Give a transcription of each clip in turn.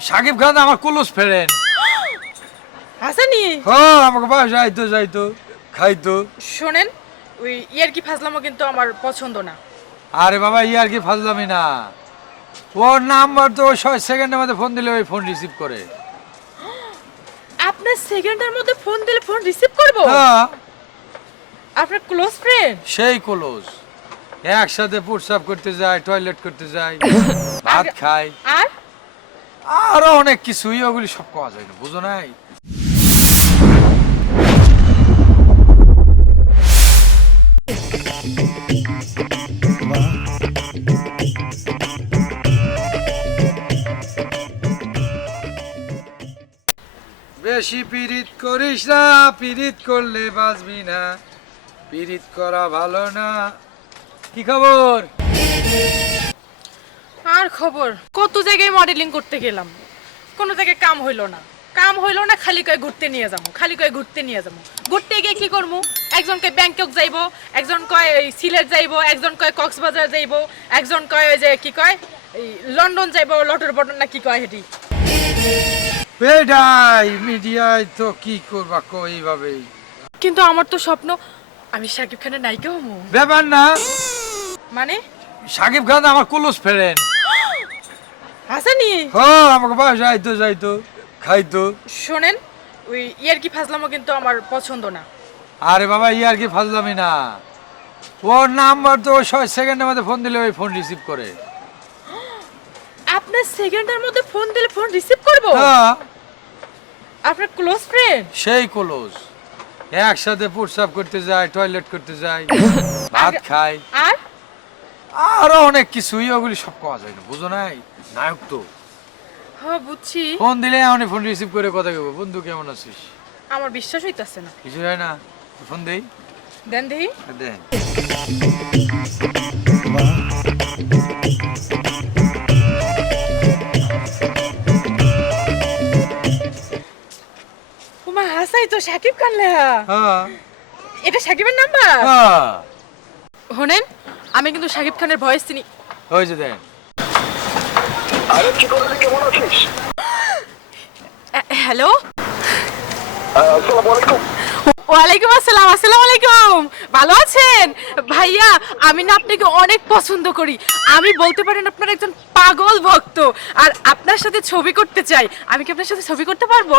সাকিব খান আমার close friend Hasani? হ্যাঁ আমাকে বাস যাইতো যাইতো খাইতো শোনেন ওই ইয়ার কি ফাজলামো কিন্তু আমার পছন্দ না। আরে বাবা ই আর কি ফাজলামি না। ওর নাম্বার তো ছয় সেকেন্ডের মধ্যে ফোন দিলে ওই ফোন রিসিভ করে। আপনার সেকেন্ডের মধ্যে ফোন দিলে ফোন রিসিভ করব? হ্যাঁ। আপনার ক্লোজ ফ্রেন্ড সেই ক্লোজ একসাথে প্রস্রাব করতে যায় টয়লেট করতে যায় ভাত খায়। আর? আরও অনেক কিছুই ওগুলি সব পাওয়া যায় না, বুঝো নাই? বেশি পিরিত করিস না পিরিত করলে বাঁচবি না। পিরিত করা ভালো না। কি খবর? আর খবর? কত জায়গায় মডেলিং করতে গেলাম? কোনো জায়গায় কাম হইল না। কাম হইল না খালি কয়ে ঘুরতে নিয়ে যাব খালি কয়ে ঘুরতে নিয়ে যাব। ঘুরতে গিয়ে কি করব একজন কয় ব্যাংকক যাইবো একজন কয় এই সিলেট যাইবো একজন কয় কক্সবাজার যাইবো একজন কয় ওই যে কি কয়? এই লন্ডন যাইবো লটর বটন না কি কয় হেটি? বেডাই মিডিয়ায় তো কি করবা কো এইভাবেই। কিন্তু আমার তো স্বপ্ন আমি শাকিব খানের নায়িকা হমু। ব্যাপার না। মানে? সাকিব খান আমার ক্লোজ ফ্রেন্ড হাসানি! হ্যাঁ আমাকে বাস যাইতো যাইতো খাইতো। শোনেন ওই ইয়ার কি ফাজলামো কিন্তু আমার পছন্দ না। আরে বাবা ই আর কি ফাজলামি না। ওর নাম্বার তো ছয় সেকেন্ডের মধ্যে ফোন দিলে ওই ফোন রিসিভ করে। আপনার সেকেন্ডের মধ্যে ফোন দিলে ফোন রিসিভ করব? হ্যাঁ। আপনার ক্লোজ ফ্রেন্ড সেই ক্লোজ একসাথে প্রস্রাব করতে যায় টয়লেট করতে যায় ভাত খায় আর? আরও অনেক কিছুই ওগুলি সব পাওয়া যায় না বুঝো নাই? নায়ক তো হ্যাঁ বুঝছি। ফোন দিলে আমি ফোন রিসিভ করে কথা কেবো বন্ধু কেমন আছিস? আমার বিশ্বাস হইতাছে না। কিছু হয় না? ফোন দেই? দেন দেহি দেন ওমা হাসাই তো সাকিব খান লেহা। হ্যাঁ। এটা সাকিবের নাম্বার হ্যাঁ। শোনেন আমি কিন্তু সাকিব খানের ভয়েস চিনি। ওই যে দেন আরে কি করে কেমন আছিস? হ্যালো? আসসালামু আলাইকুম। ওয়ালাইকুম আসসালাম আসসালামু আলাইকুম। ভালো আছেন? ভাইয়া আমি না আপনাকে অনেক পছন্দ করি। আমি বলতে পারেন আপনার একজন পাগল ভক্ত। আর আপনার সাথে ছবি করতে চাই। আমি কি আপনার সাথে ছবি করতে পারব?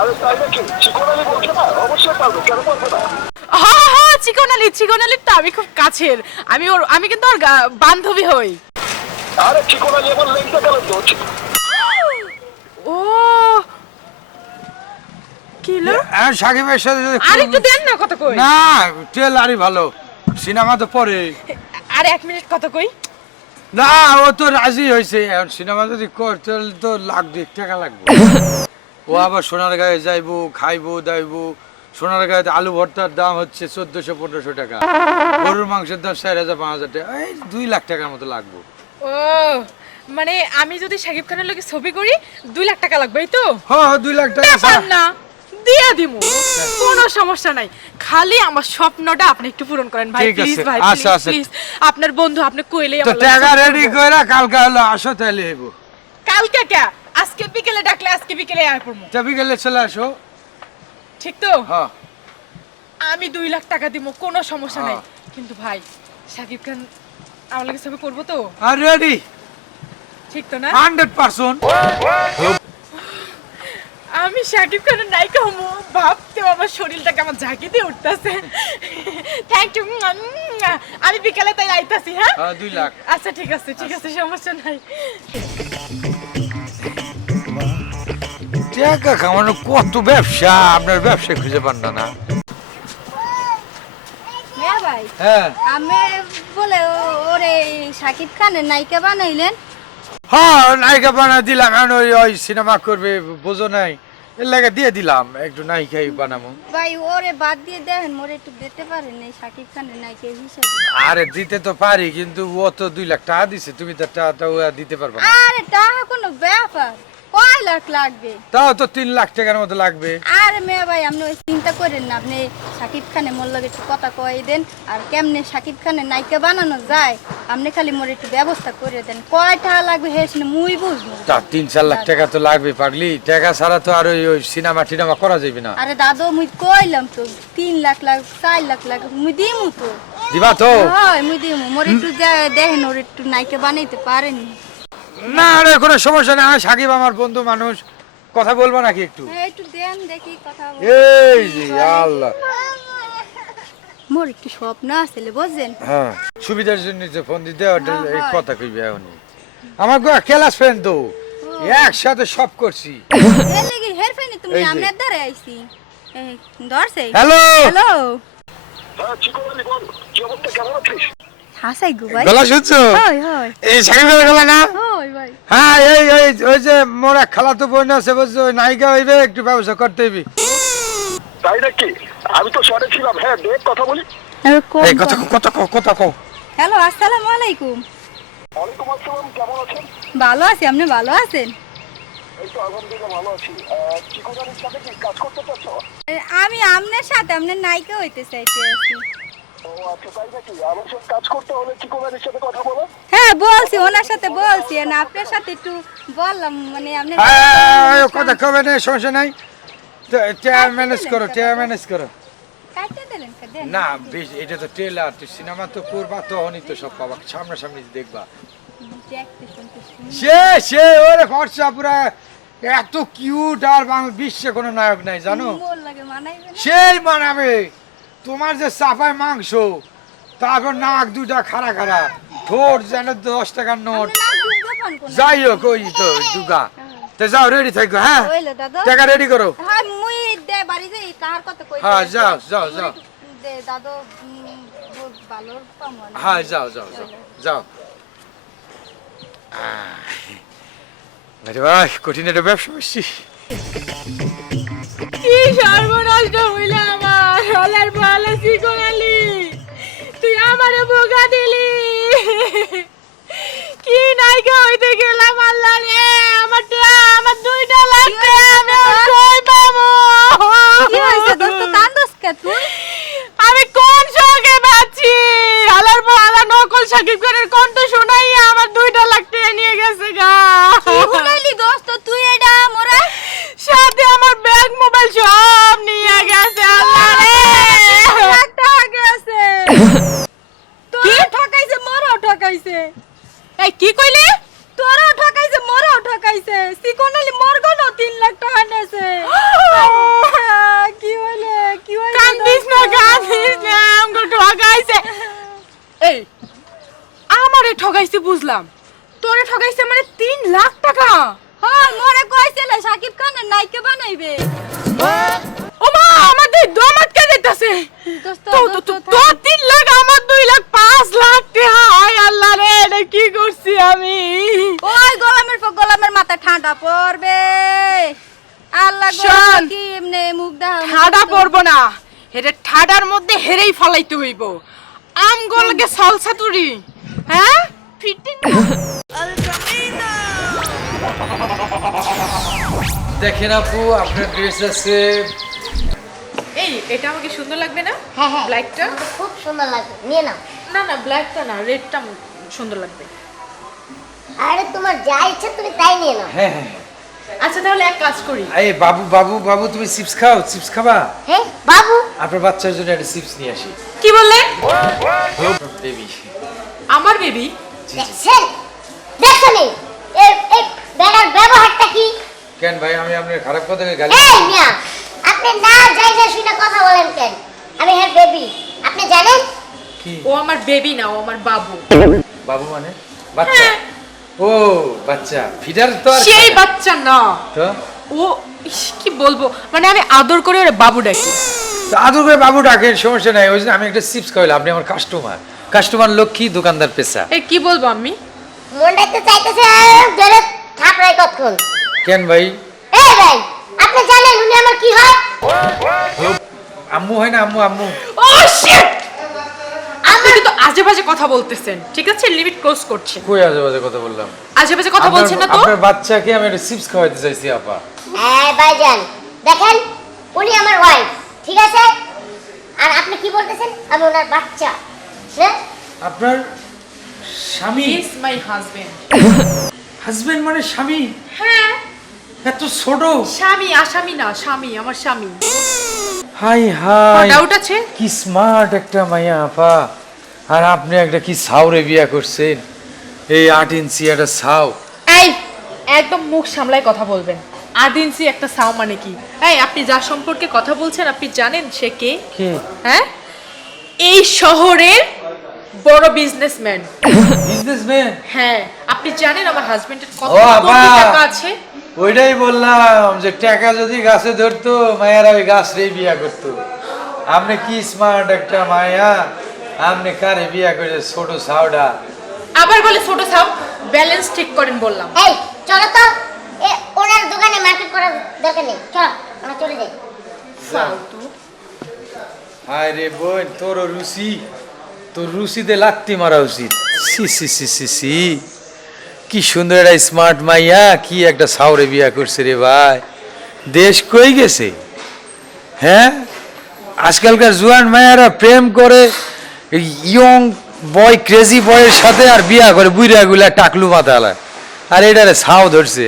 আরে তাই নাকি? চিকন আলী না? অবশ্যই পারব কেন পারব না? হ্যাঁ হ্যাঁ চিকন চিকন তো আমি খুব কাছের। আমি ওর আমি কিন্তু ওর বান্ধবী হই। আরে লেগটা গেল তো। ও! কিলো সাকিবের সাথে যদি আর একটু দেন না কত কই। না ট্রেলারই ভালো। সিনেমা তো পরে। আর এক মিনিট কত কই। না ও তো রাজি হয়েছে। এখন সিনেমা যদি করতে তো লাখ দুই টাকা লাগবে। ও আবার সোনার গায়ে যাইবো খাইবো দাইবো। সোনার গায়ে আলু ভর্তার দাম হচ্ছে চোদ্দশো পনেরোশো টাকা। গরুর মাংসের দাম চার হাজার পাঁচ হাজার টাকা। এই দুই লাখ টাকার মতো লাগবে। ও মানে আমি যদি শাকিব খানের লগে ছবি করি দুই লাখ টাকা লাগবে তো? হ্যাঁ হ্যাঁ, দুই লাখ টাকা ব্যাপার না দিয়া দিমু। কোনো সমস্যা নাই। খালি আমার স্বপ্নটা আপনি একটু পূরণ করেন ভাই প্লিজ ভাই আচ্ছা, আচ্ছা। প্লিজ আপনার বন্ধু আপনি তো আমার টাকা রেডি। করে কালকে হলো আসো হইব। কালকে কে? আজকে বিকেলে ডাকলে আজকে বিকেলে আয় বিকেলে চলে আসো। ঠিক তো? হ্যাঁ। আমি দুই লাখ টাকা দিব কোনো সমস্যা নাই। হ্যাঁ। কিন্তু ভাই শাকিব খান আমার লাগে ছবি করব তো? আর রেডি ঠিক তো না? হান্ড্রেড পার্সেন্ট আমি শাকিব খানের নায়িকা ভাবতেও আমার শরীরটা কেমন ঝাঁকি দিয়ে উঠতেছে। থ্যাংক ইউ আমি বিকালে তাই আইতাছি হ্যাঁ? হ্যাঁ দুই লাখ। আচ্ছা ঠিক আছে ঠিক আছে সমস্যা নাই। টাকা খাওয়ানো কত ব্যবসা? আপনার ব্যবসা খুঁজে পান না না? ভাই? হ্যাঁ। আমি বলে ওরে সাকিব খানের নায়িকা বানাইলেন। হ্যাঁ নায়িকা বানা দিলাম। এখন ওই ওই সিনেমা করবে বোঝো নাই। এর লাগে দিয়ে দিলাম একটু নায়িকাই বানাবো। ভাই ওরে বাদ দিয়ে দেখেন মোরে একটু দিতে পারেন এই সাকিব খানের নায়িকা হিসাবে। আরে দিতে তো পারি কিন্তু ও তো দুই লাখ টাকা দিছে তুমি তো টাকাটা ও দিতে পারবে না। আরে টাকা কোনো ব্যাপার। কয় লাখ লাগবে? তাও তো তিন লাখ টাকার মতো লাগবে। আর মেয়ে ভাই আপনি ওই চিন্তা করেন না। আপনি সাকিব খানের মোর লগে একটু কথা কয়ে দেন। আর কেমনে সাকিব খানের নায়িকা বানানো যায় আপনি খালি মোর একটু ব্যবস্থা করে দেন। কয় টাকা লাগবে হে শুনে মুই বুঝব। তা তিন চার লাখ টাকা তো লাগবে পাগলি। টাকা ছাড়া তো আর ওই ওই সিনেমা টিনেমা করা যাবে না। আরে দাদু মুই কইলাম তো তিন লাখ লাখ চার লাখ লাখ মুই দিমু তো। দিবা তো? হয় মুই দিমু। মোর একটু দেখেন ওর একটু নায়িকা বানাইতে পারেনি। না আরে কোনো সমস্যা নেই। আমি সাকিব আমার বন্ধু মানুষ। কথা বলব নাকি একটু? হ্যাঁ, একটু দেন দেখি কথা এই যে আল্লাহ। মোর একটু স্বপ্ন আসলে বুঝছেন? হ্যাঁ সুবিধার জন্য যে ফোন দিতে হ্যাঁ, এই কথা কইবে আমার গো ক্লাস ফ্রেন্ড তো। একসাথে সব করছি। হের ফেনি তুমি আমনের দ্বারা আইছি। এই, হ্যালো। হ্যালো। হ্যাঁ চিকন আলী বল? কি অবস্থা? কেমন আছিস? হাসাই গো ভাই। গলা শুনছো? হয় হয়। এই সাকিবের গলা না? হয় এই এই ওই যে মোর এক খালাতো বোন আছে বুঝছ? ওই নায়িকা হইবে একটু ব্যবসা করতে হইবি। তাই নাকি? আমি তো শহরে ছিলাম। হ্যাঁ দেখ কথা বলি। এই কথা কথা কথা কও। হ্যালো আসসালামু আলাইকুম। ওয়ালাইকুম আসসালাম কেমন আছেন? ভালো আছি আপনি ভালো আছেন? এই তো আলহামদুলিল্লাহ ভালো আছি। চিকন আলীর সাথে কি কাজ করতে চাচ্ছ? এ, আমি আপনার সাথে আপনার নায়িকা হইতে চাইতে আছি। ও আচ্ছা তাই নাকি? আমার সাথে কাজ করতে হলে চিকন আলীর সাথে কথা বলো? হ্যাঁ বলছি ওনার সাথে বলছি না আপনার সাথে একটু বললাম মানে আপনি হ্যাঁ, কথা কবে নেই সমস্যা নাই। ম্যানেজ করো ম্যানেজ করো। না বেশ এটা তো ট্রেলার সিনেমা তো করবা তখনই তো সব পাবা সামনাসামনি দেখবা। সে সে ওরে ফর্সা পুরা এত কিউট আর বিশ্বে কোনো নায়ক নাই জানো? মোর লাগে মানাইবে না। সেই মানাবে। তোমার যে চাপায় মাংস তারপর নাক দুটা খাড়া খাড়া ঠোঁট যেন দশ টাকার নোট। যাই হোক ওই তো দুগা। তো যাও রেডি থাকো হ্যাঁ? টাকা রেডি করো। হ্যাঁ কই হ্যাঁ, যাও, যাও, যাও। দে দাদু উম, বহুত ভালো পামো না। হ্যাঁ যাও যাও যাও যাও। আহ, আরে ভাই কঠিন একটা ব্যবসা করছি কি সর্বনষ্ট হইল আমার হলার বলে তুই আমারে বোকা দিলি। কি নায়িকা হইতে গেলাম আল্লাহ রে? আমার আমার দুইটা লাগবে আমি কই পাবো? কি হইছে দোস্ত? কান্দস কে তুই? আমি কোন সঙ্গে বাঁচি? আলার আলা নকল সাকিব খানের কণ্ঠ শোনাই আমার দুইটা লাখ টাকা নিয়ে গেছে গা কি হুনাইলি দোস্ত তুই এটা মোরা সাথে আমার ব্যাগ মোবাইল সব নিয়ে গেছে আল্লাহ রে একটা আগে আছে তোর ঠকাইছে মোরও ঠকাইছে এই কি কইলি তোরও ঠকাইছে মোরও ঠকাইছে সিকোনালি মোর গনো 3 লাখ টাকা নেছে কি হইলে কি হইলে কান্দিস না কান্দিস না আমাকে ঠকাইছে এই ঠকাইছে বুঝলাম। তোরে ঠকাইছে মানে তিন লাখ টাকা। হ্যাঁ মোরে কইছিল সাকিব খানের নায়িকা বানাইবে। ও মা আমাদের দমাতকে দিতেছে দোস্ত তো তো তো তো তিন লাখ আমার দুই লাখ পাঁচ লাখ টাকা। হায় আল্লাহ রে এটা কি করছি আমি? ওই গোলামের পর গোলামের মাথা ঠান্ডা পড়বে। আল্লাহ গো শোন। কি এমনি মুখ দেখা ঠাডা পড়ব না। হেরে ঠাডার মধ্যে হেরেই ফলাইতে হইব। আম গোলকে সালসা তুরি। হ্যাঁ ফিটিং দেখেন আপু আপনার ড্রেস আছে এই এটা আমাকে সুন্দর লাগবে না হ্যাঁ হ্যাঁ ব্ল্যাকটা খুব সুন্দর লাগবে নিয়ে নাও না না ব্ল্যাকটা না রেডটা সুন্দর লাগবে আরে তোমার যা ইচ্ছা তুমি তাই নিয়ে নাও হ্যাঁ হ্যাঁ আচ্ছা তাহলে এক কাজ করি এই বাবু বাবু বাবু তুমি চিপস খাও চিপস খাবা হ্যাঁ বাবু আপনার বাচ্চার জন্য একটা চিপস নিয়ে আসি কি বললেন বেবি আমার বেবি? দেখছেন দেখছনি এর এই বেটার ব্যবহারটা কি? কেন ভাই আমি আপনার খারাপ কথা গালি এই মিয়া আপনি না যাই না শুনে কথা বলেন কেন? আমি হ্যাঁ বেবি আপনি জানেন? কি? ও আমার বেবি না ও আমার বাবু। বাবু মানে? বাচ্চা? হ্যাঁ। ও বাচ্চা। ফিডার তো আর সেই বাচ্চা না। তো? ও কি বলব? মানে আমি আদর করে ওরে বাবু ডাকি। তো আদর করে বাবু ডাকেন সমস্যা নাই। ওই জন্য আমি একটা চিপস খাইলাম আপনি আমার কাস্টমার কাস্টমার লক্ষ্মী দোকানদার পেশা। এই কি বলব আমি মনটাই তো চাইতেছে ধরে থাপড়াই কতক্ষণ। কেন ভাই? এই ভাই আপনি জানেন উনি আমার কি হয়? আম্মু হয় না আম্মু আম্মু। ও শিট আপনি কিন্তু আজে বাজে কথা বলতেছেন ঠিক আছে? লিমিট ক্রস করছেন। কই আজে বাজে কথা বললাম? আজে বাজে কথা বলছেন না তো? আপনার বাচ্চাকে আমি একটা চিপস খাওয়াতে চাইছি আপা। হ্যাঁ ভাইজান। দেখেন উনি আমার ওয়াইফ ঠিক আছে? আর আপনি কি বলতেছেন? আমি ওনার বাচ্চা। আপনার স্বামী? ইজ মাই হাজবেন্ড হাজবেন্ড মানে স্বামী? হ্যাঁ। এত ছোট। স্বামী আসামি না স্বামী আমার স্বামী। High high. ডাউট আছে। কি স্মার্ট একটা মাইয়া আপা। আর আপনি একটা কি সাউরে বিয়া করছেন? এই আট ইঞ্চি একটা সাউ। এই একদম মুখ সামলায় কথা বলবেন। আদিনসি একটা সাউ মানে কি? এই আপনি যার সম্পর্কে কথা বলছেন আপনি জানেন সে কে? কে? হ্যাঁ? এই শহরের বড় বিজনেসম্যান বিজনেসম্যান হ্যাঁ আপনি জানেন আমার হাজবেন্ডের কত ও, কোটি টাকা আছে? ওইটাই বললাম যে টাকা যদি গাছে ধরতো মায়েরা ওই গাছ রে বিয়া করতো। আপনি কি স্মার্ট একটা মায়া? আপনি কারে বিয়া করে ছোট সাউডা আবার বলে ছোট সাউ ব্যালেন্স ঠিক করেন বললাম। এই চলো তো। এ ওনার দোকানে মার্কেট করার দরকার নেই। চলো আমরা চলে যাই। ফালতু। হায় রে বোন, তোর রুচি, তোর রুচিতে লাত্তি মারা উচিত। সি সি সি সি সি কি সুন্দর একটা স্মার্ট মাইয়া, কি একটা সাউরে বিয়া করছে রে ভাই। দেশ কই গেছে? হ্যাঁ? আজকালকার জুয়ান মায়েরা প্রেম করে ইয়ং বয় ক্রেজি বয়ের সাথে আর বিয়া করে বুড়া গুলা টাকলু মাথালা আর এটারে ছাও ধরছে।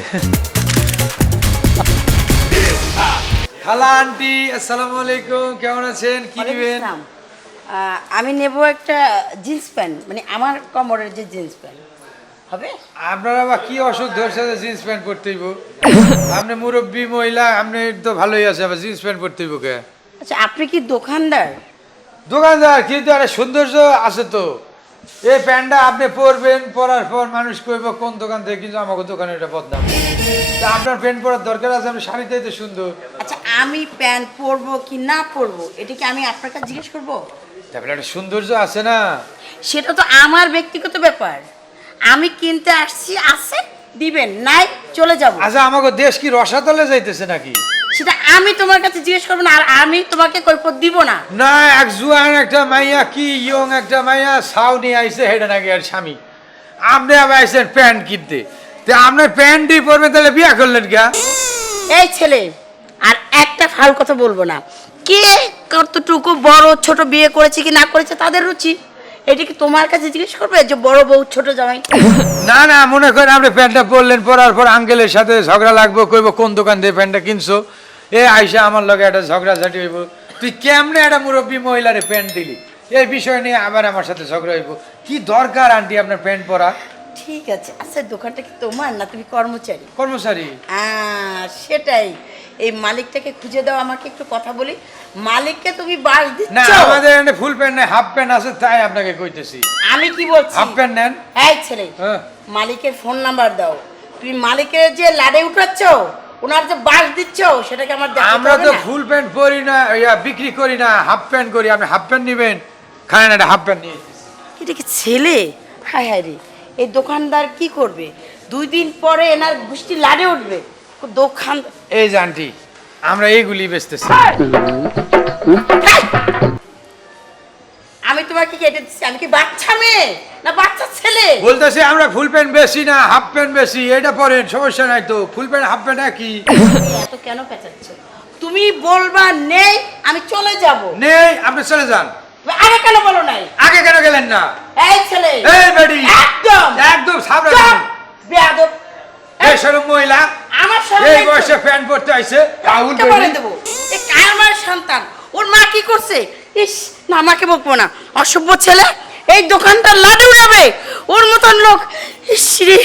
খালা আন্টি আসসালামু আলাইকুম কেমন আছেন? কি নিবেন? আমি নেব একটা জিন্স প্যান্ট মানে আমার কমরের যে জিন্স প্যান্ট। হবে? আপনারা আবার কি অসুখ ধরছে জিন্স প্যান্ট পরতে হইব? আপনি মুরব্বী মহিলা আপনি তো ভালোই আছে আবার জিন্স প্যান্ট পরতে হইব কে? আচ্ছা আপনি কি দোকানদার? দোকানদার কিন্তু একটা সৌন্দর্য আছে তো। এই প্যান্টটা আপনি পরবেন পরার পর মানুষ কইব কোন দোকান থেকে কিন্তু আমাকে দোকানে এটা বদনাম। তা আপনার প্যান্ট পরার দরকার আছে আপনি শাড়িতেই তো সুন্দর। আচ্ছা আমি প্যান্ট পরবো কি না পরবো এটা কি আমি আপনার কাছে জিজ্ঞেস করব? তারপরে একটা সৌন্দর্য আছে না। সেটা তো আমার ব্যক্তিগত ব্যাপার। আমি কিনতে আসছি আছে দিবেন নাই চলে যাব। আচ্ছা আমাকে দেশ কি রসাতলে যাইতেছে নাকি? সেটা আমি তোমার কাছে জিজ্ঞেস করব না আর আমি তোমাকে কৈফত দিব না। না এক জুয়ান একটা মাইয়া কি ইয়ং একটা মাইয়া সাউ নিয়ে আইসে হেডে নাকি আর স্বামী। আপনি আবার আইসেন প্যান্ট কিনতে। তো আপনার প্যান্টই পরবে তাহলে বিয়া করলেন কে এই ছেলে আর একটা ফাল কথা বলব না। কে কতটুকু বড় ছোট বিয়ে করেছে কি না করেছে তাদের রুচি? এটা কি তোমার কাছে জিজ্ঞেস করবে যে বড় বউ ছোট জামাই? না না মনে করেন আপনি প্যান্টটা পরলেন পরার পর আঙ্কেলের সাথে ঝগড়া লাগবো কইব কোন দোকান দিয়ে প্যান্টটা কিনছো? এ আইসা আমার লগে একটা ঝগড়া ঝাঁটি হইব। তুই কেমনে একটা মুরব্বী মহিলারে প্যান্ট দিলি? এই বিষয় নিয়ে আবার আমার সাথে ঝগড়া হইব। কি দরকার আন্টি আপনার প্যান্ট পরা? ঠিক আছে। আচ্ছা দোকানটা কি তোমার না তুমি কর্মচারী? কর্মচারী। আহ, সেটাই। এই মালিকটাকে খুঁজে দাও আমাকে একটু কথা বলি। মালিককে তুমি বাস না আমাদের এখানে ফুল প্যান্ট নাই হাফ প্যান্ট আছে তাই আপনাকে কইতেছি। আমি কি বলছি? হাফ প্যান্ট নেন। এই ছেলে হ্যাঁ। মালিকের ফোন নাম্বার দাও। তুমি মালিকের যে লাডে উঠাচ্ছ ওনার যে বাস দিচ্ছ সেটাকে আমার আমরা তো ফুল প্যান্ট পরি না ইয়া বিক্রি করি না হাফ প্যান্ট করি আপনি হাফ প্যান্ট নেবেন খায় না হাফ প্যান্ট নিয়ে এটা কি ছেলে? হায় হায় রে। এই দোকানদার কি করবে? দুই দিন পরে এনার গোষ্ঠী লাডে উঠবে। দোকান এই যে আন্টি আমরা এইগুলি বেচতেছি। আমি তোমাকে কেটে দিচ্ছি? আমি কি বাচ্চা মেয়ে? না বাচ্চা ছেলে? বলতেছি আমরা ফুল প্যান্ট বেশি না হাফ প্যান্ট বেশি এটা পরেন সমস্যা নাই তো। ফুল প্যান্ট হাফ প্যান্ট একই। এত কেন পেঁচাচ্ছ? তুমি বলবা নেই আমি চলে যাব। নেই আপনি চলে যান। আগে কেন বলো নাই? আগে কেন গেলেন না? এই ছেলে। এই বেডি। একদম। একদম চুপ! বেয়াদব। এই সরম মহিলা আমার এই সামনে বয়সে প্যান্ট পরতে আইছে রাহুল বলে দেবো। এ কারমার সন্তান? ওর মা কি করছে? ইস, না, আমাকে বকবো না। অসভ্য ছেলে, এই দোকানটা লাডু উড়াবে ওর মতন লোক, ইস রে।